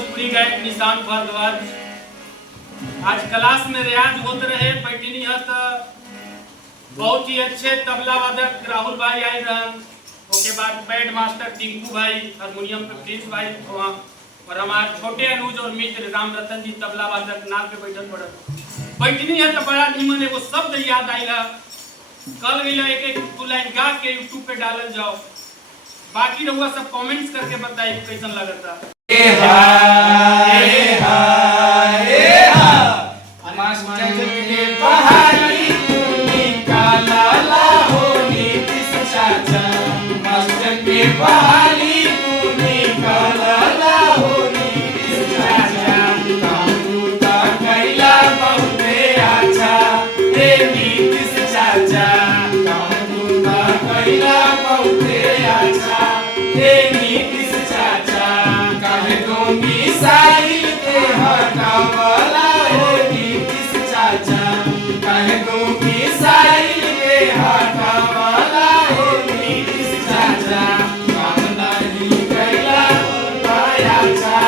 भोजपुरी गायक निशांत भारद्वाज। आज क्लास में रियाज होते रहे पैटिनी है तो बहुत ही अच्छे तबला वादक राहुल भाई आए रहन। उसके बाद पैड मास्टर टिंकू भाई, हारमोनियम पे प्रिंस भाई वहाँ, और हमारे छोटे अनुज और मित्र राम रतन जी तबला वादक नाल पे बैठल पड़ल। पैटिनी है तो बड़ा निमन एगो शब्द याद आइला, कल गइला एक दो लाइन गा के यूट्यूब पे डालल जाओ। बाकी रहुआ सब कमेंट्स करके बताइए कैसन लगता। चाचा